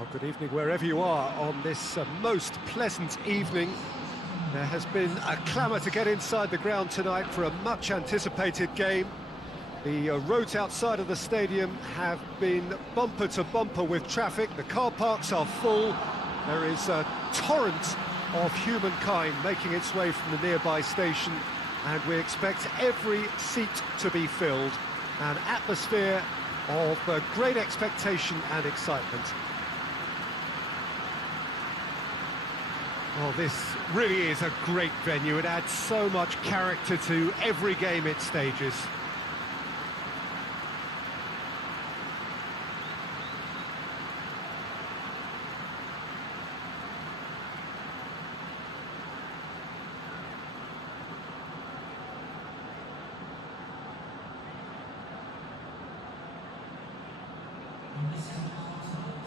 Well, good evening wherever you are on this most pleasant evening. There has been a clamour to get inside the ground tonight for a much-anticipated game. The roads outside of the stadium have been bumper to bumper with traffic. The car parks are full. There is a torrent of humankind making its way from the nearby station, and we expect every seat to be filled. An atmosphere of great expectation and excitement. Well, this really is a great venue. It adds so much character to every game it stages.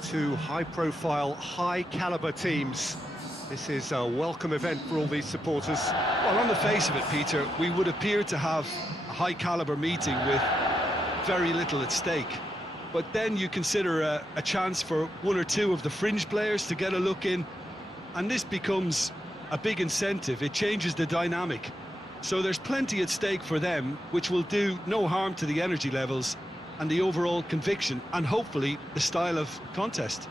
Two high-profile, high-caliber teams. This is a welcome event for all these supporters. Well, on the face of it, Peter, we would appear to have a high-caliber meeting with very little at stake. But then you consider a chance for one or two of the fringe players to get a look in, and this becomes a big incentive. It changes the dynamic. So there's plenty at stake for them, which will do no harm to the energy levels and the overall conviction, and hopefully the style of contest.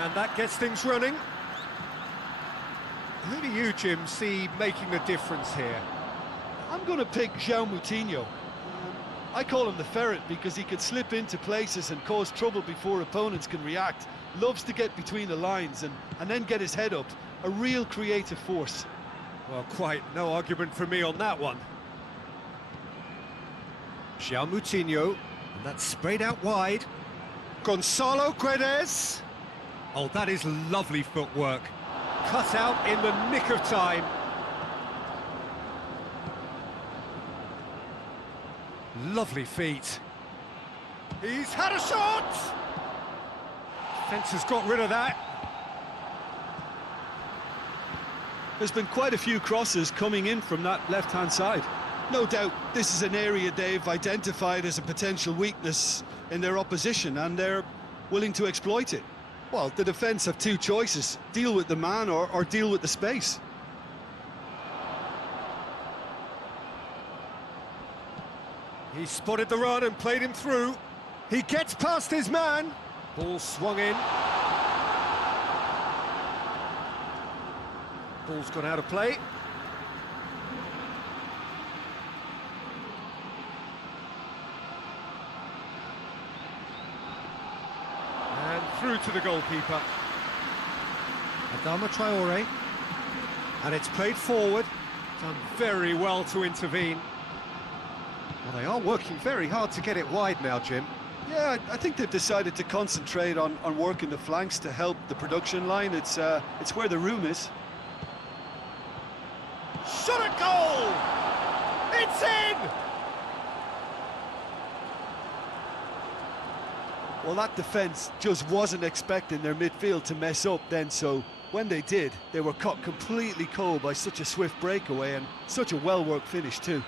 And that gets things running. Who do you, Jim, see making the difference here? I'm going to pick João Moutinho. I call him the ferret because he can slip into places and cause trouble before opponents can react. Loves to get between the lines and then get his head up. A real creative force. Well, quite no argument from me on that one. João Moutinho, and that's sprayed out wide. Gonçalo Guedes. Oh, that is lovely footwork. Cut out in the nick of time. Lovely feet. He's had a shot! Defence has got rid of that. There's been quite a few crosses coming in from that left-hand side. No doubt this is an area they've identified as a potential weakness in their opposition, and they're willing to exploit it. Well, the defence have two choices: deal with the man or deal with the space. He spotted the run and played him through. He gets past his man. Ball swung in. Ball's gone out of play. And through to the goalkeeper. Adama Traore. And it's played forward. Done very well to intervene. Well, they are working very hard to get it wide now, Jim. Yeah, I think they've decided to concentrate on working the flanks to help the production line. It's where the room is. Shot a goal! It's in! Well, that defence just wasn't expecting their midfield to mess up then, so when they did, they were caught completely cold by such a swift breakaway and such a well-worked finish too.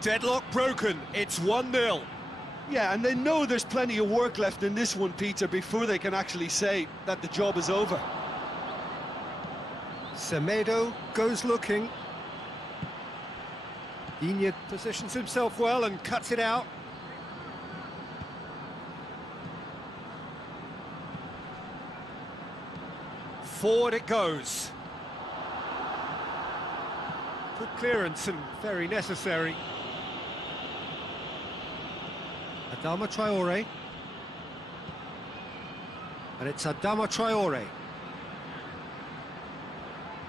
Deadlock broken, it's 1-0. Yeah, and they know there's plenty of work left in this one, Peter, before they can actually say that the job is over. Semedo goes looking. Iñigo positions himself well and cuts it out. Forward it goes. Good clearance and very necessary. Adama Traore. And it's Adama Traore.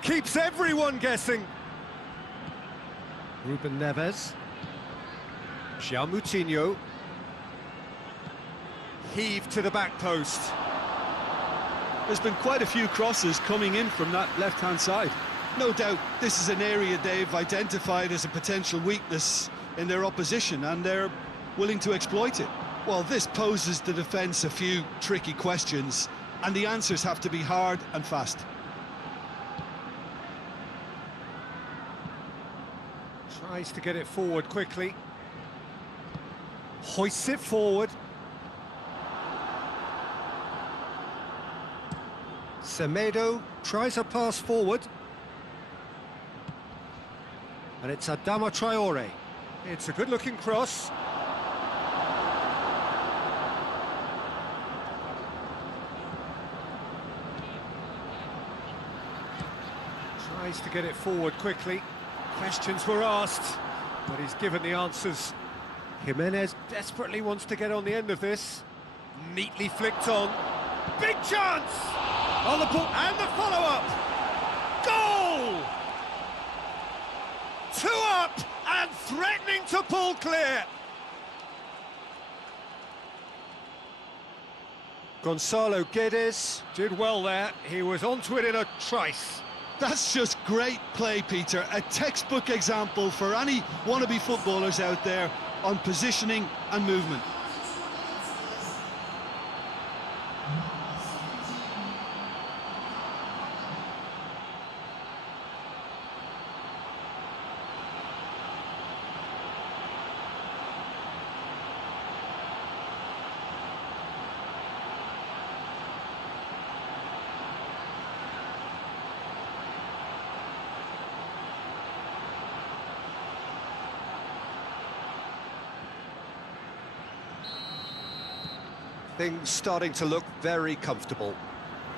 Keeps everyone guessing. Ruben Neves. Moutinho. Heave to the back post. There's been quite a few crosses coming in from that left-hand side. No doubt this is an area they've identified as a potential weakness in their opposition, and they're willing to exploit it. Well, this poses the defence a few tricky questions, and the answers have to be hard and fast. Tries to get it forward quickly. Hoists it forward. Semedo tries a pass forward. And it's Adama Traore. It's a good-looking cross. Tries to get it forward quickly. Questions were asked, but he's given the answers. Jimenez desperately wants to get on the end of this. Neatly flicked on. Big chance! On the ball, and the follow-up! Goal! 2 up, and threatening to pull clear. Gonzalo Guedes did well there. He was onto it in a trice. That's just great play, Peter. A textbook example for any wannabe footballers out there on positioning and movement. Things starting to look very comfortable.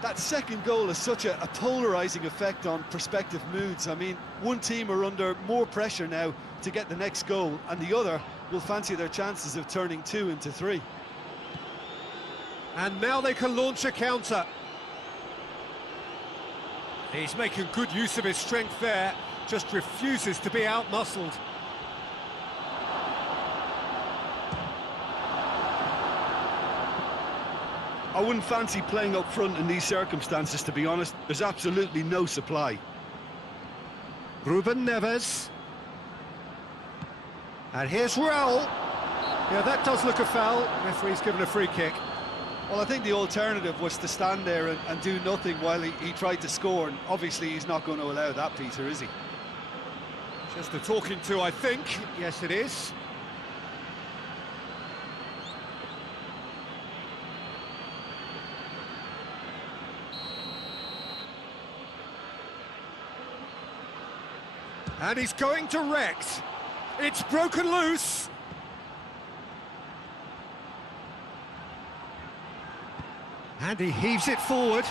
That second goal has such a polarising effect on prospective moods. I mean, one team are under more pressure now to get the next goal, and the other will fancy their chances of turning 2 into 3. And now they can launch a counter. He's making good use of his strength there, just refuses to be out-muscled. I wouldn't fancy playing up front in these circumstances, to be honest. There's absolutely no supply. Ruben Neves. And here's Raul. Yeah, that does look a foul. Referee's given a free kick. Well, I think the alternative was to stand there and do nothing while he tried to score, and obviously he's not going to allow that, Peter, is he? Just a talking to, I think. Yes, it is. And he's going direct. It's broken loose. And he heaves it forward.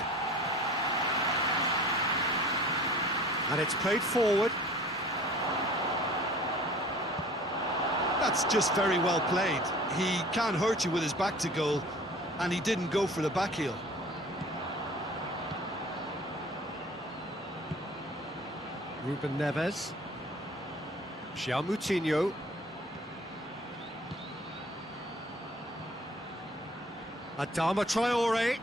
And it's played forward. That's just very well played. He can't hurt you with his back to goal, and he didn't go for the back heel. Ruben Neves. Moutinho. Adama Traore.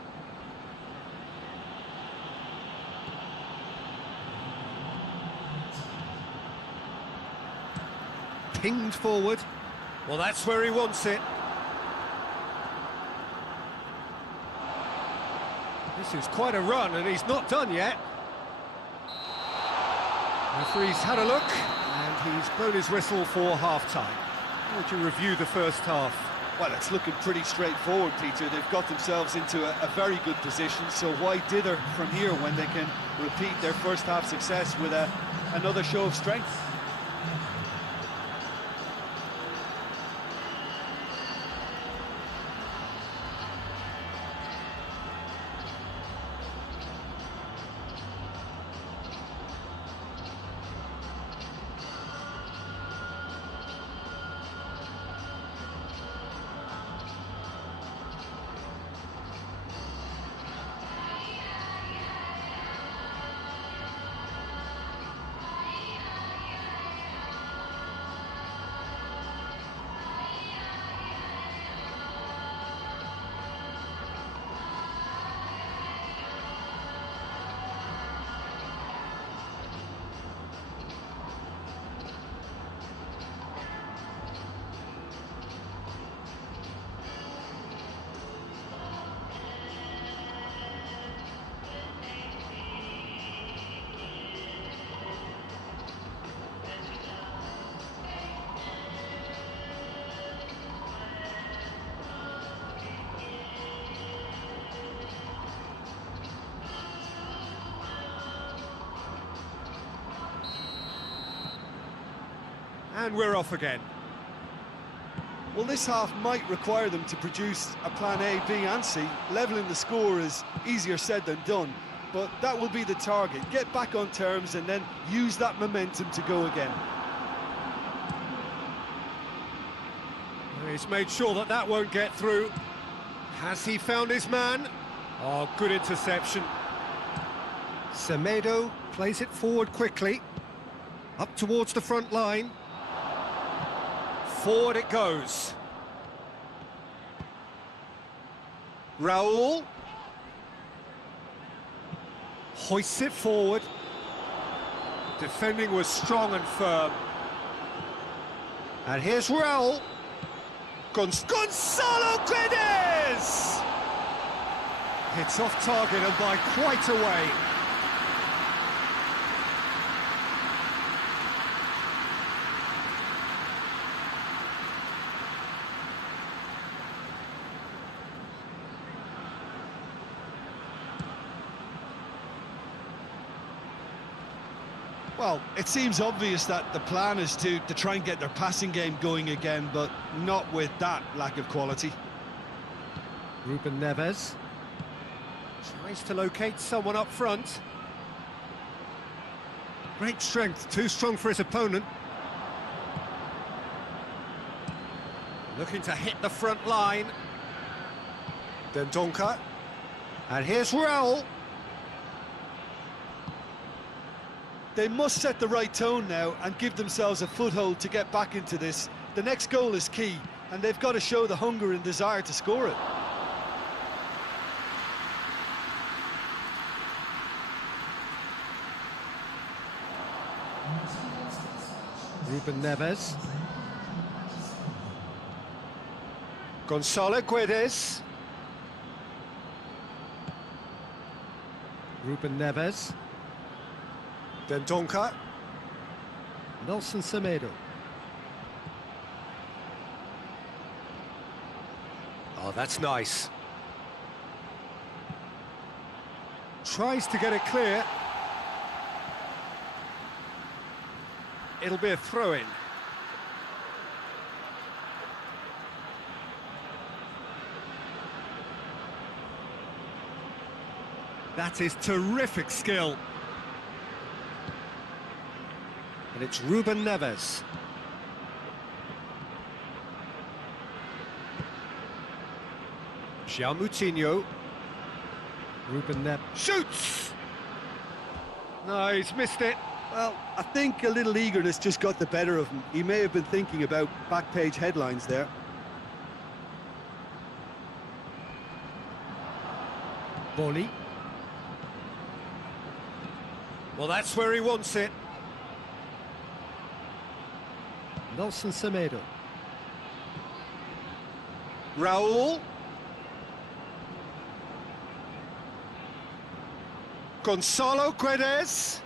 Pinged forward. Well, that's where he wants it. This is quite a run, and he's not done yet. Referee's had a look, and he's blown his whistle for half-time. How would you review the first half? Well, it's looking pretty straightforward, Peter. They've got themselves into a very good position, so why dither from here when they can repeat their first half success with another show of strength? And we're off again. Well, this half might require them to produce a plan A, B and C. Levelling the score is easier said than done, but that will be the target. Get back on terms and then use that momentum to go again. He's made sure that that won't get through. Has he found his man? Oh, good interception. Semedo plays it forward quickly. Up towards the front line. Forward it goes. Raul. Hoists it forward. Defending was strong and firm. And here's Raul. Gonzalo Guedes! It's off target and by quite a way. Well, it seems obvious that the plan is to try and get their passing game going again, but not with that lack of quality. Ruben Neves tries to locate someone up front. Great strength, too strong for his opponent. Looking to hit the front line. Dendonka. And here's Raul. They must set the right tone now and give themselves a foothold to get back into this. The next goal is key, and they've got to show the hunger and desire to score it. Ruben Neves. Gonzalo Guedes. Ruben Neves. Dendonka. Nelson Semedo. Oh, that's nice. Tries to get it clear. It'll be a throw-in. That is terrific skill. And it's Ruben Neves. João Moutinho. Ruben Neves shoots! No, he's missed it. Well, I think a little eagerness just got the better of him. He may have been thinking about back-page headlines there. Boli. Well, that's where he wants it. Nelson Semedo. Raul. Gonzalo Guedes.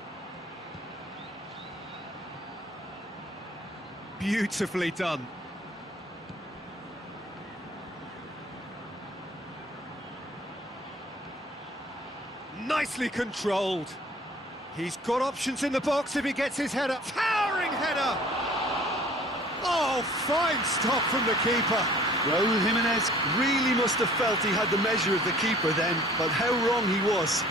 Beautifully done. Nicely controlled. He's got options in the box if he gets his header. Towering header! Oh, fine stop from the keeper. Raul Jimenez really must have felt he had the measure of the keeper then, but how wrong he was.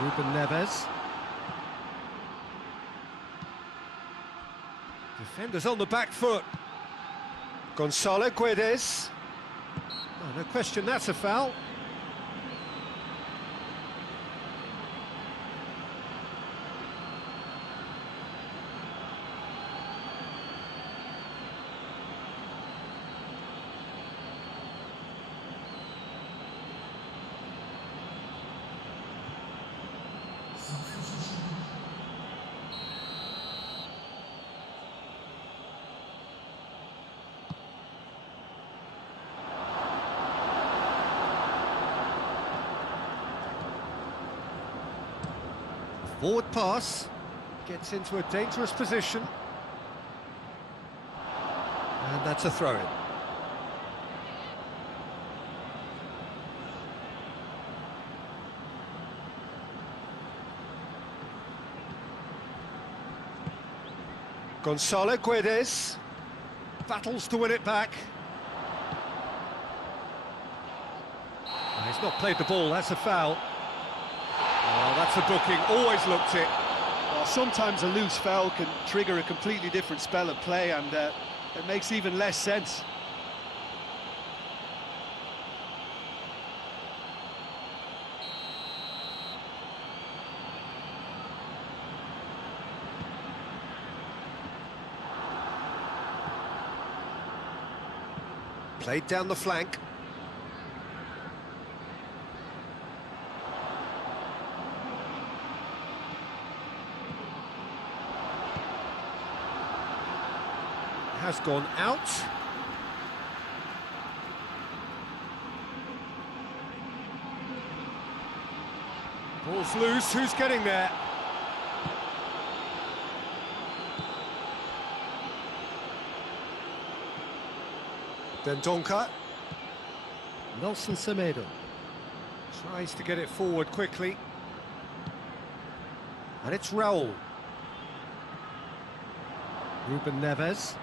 Ruben Neves. Defenders on the back foot. Gonzalo Guedes. Oh, no question, that's a foul. Forward pass, gets into a dangerous position. And that's a throw-in. Gonzalo Guedes battles to win it back. He's not played the ball, that's a foul. Oh, that's a booking, always looked it. Well, sometimes a loose foul can trigger a completely different spell of play, and it makes even less sense. Played down the flank. Has gone out. Ball's loose, who's getting there? Dendonka. Nelson Semedo tries to get it forward quickly. And it's Raul. Ruben Neves.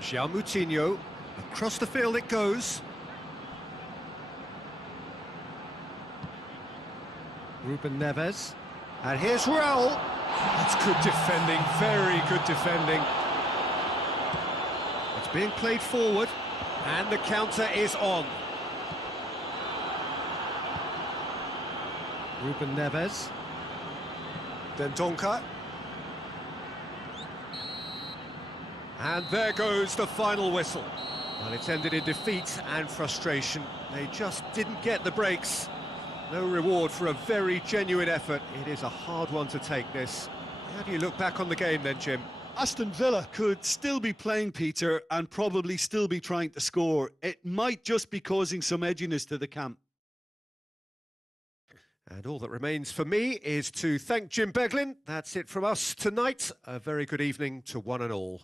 João Moutinho. Across the field it goes. Ruben Neves. And here's Raul. That's good defending, very good defending. It's being played forward, and the counter is on. Ruben Neves. Dendonka. And there goes the final whistle. Well, it's ended in defeat and frustration. They just didn't get the breaks. No reward for a very genuine effort. It is a hard one to take, this. How do you look back on the game then, Jim? Aston Villa could still be playing, Peter, and probably still be trying to score. It might just be causing some edginess to the camp. And all that remains for me is to thank Jim Beglin. That's it from us tonight. A very good evening to one and all.